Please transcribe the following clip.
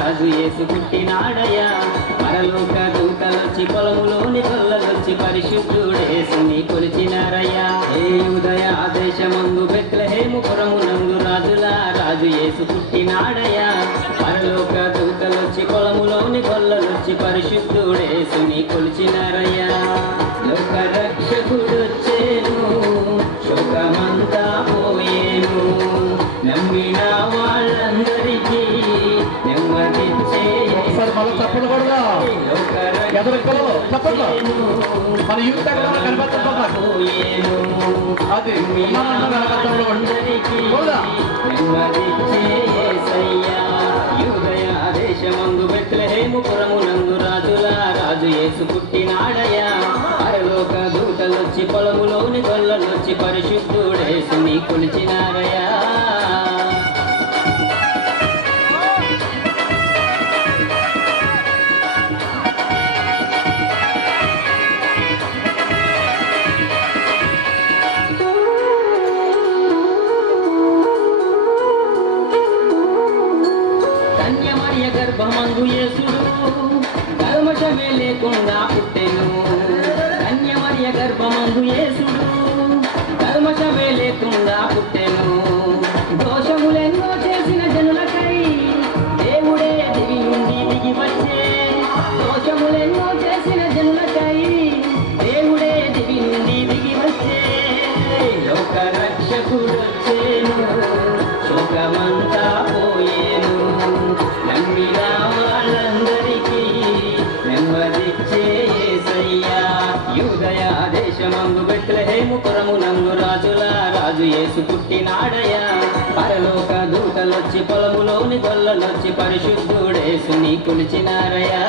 రాజు యేసు పుట్టినాడయ్యా పరలోక దూతలొచ్చి పొలములోని గొల్లలొచ్చి పరిశుద్ధుడేసుని కొలిచినారయ్యా ఏ ఉదయ ఆదేశమందు బెత్లెహేము పురమునందు రాజు యేసు పుట్టినాడయ్యా పరలోక దూతలొచ్చి పొలములోని గొల్లలొచ్చి పరిశుద్ధుడేసుని కొలిచినారయ్యా లోక రక్షకుడొచ్చేను శోకమంతా పోయేను నమ్మిన వాళ్ళందరికీ నెమ్మదిచ్చే తప్పుడు కూడా ఎదురుకలో తప్పదు మన యూత్ కనిపెట్టబోయేను అది దేశమందు బెత్లెహేము పురమునందు రాజు యేసు పుట్టినాడయ్యా పరలోక దూతలొచ్చి పొలములోని గొల్లలొచ్చి పరిశుద్ధుడేసుని కొలిచినారయ్యా గర్భమందు యేసుడు కల్మషమే లేకుండా పుట్టెను కన్యమర్య గర్భమందు యేసుడు కల్మషమే లేకుండా పుట్టెను దోషములెన్నో చేసిన జనులకై దేవుడే దివి నుండి దిగి వచ్చే దోషములెన్నో చేసిన జనులకై దేవుడే దివి నుండి దిగి వచ్చే లోక రక్షకుడొచ్చేను శోకమంతా పోయేను నమ్మిన వాళ్ళందరికీ నెమ్మదిచ్చే యేసయ్యా యూదయ దేశమందు బెత్లెహేము పురమునందు రాజు యేసు పుట్టినాడయ్యా పరలోక దూతలొచ్చి పొలములోని గొల్లలొచ్చి పరిశుద్ధుడేసుని కొలిచినారయ్యా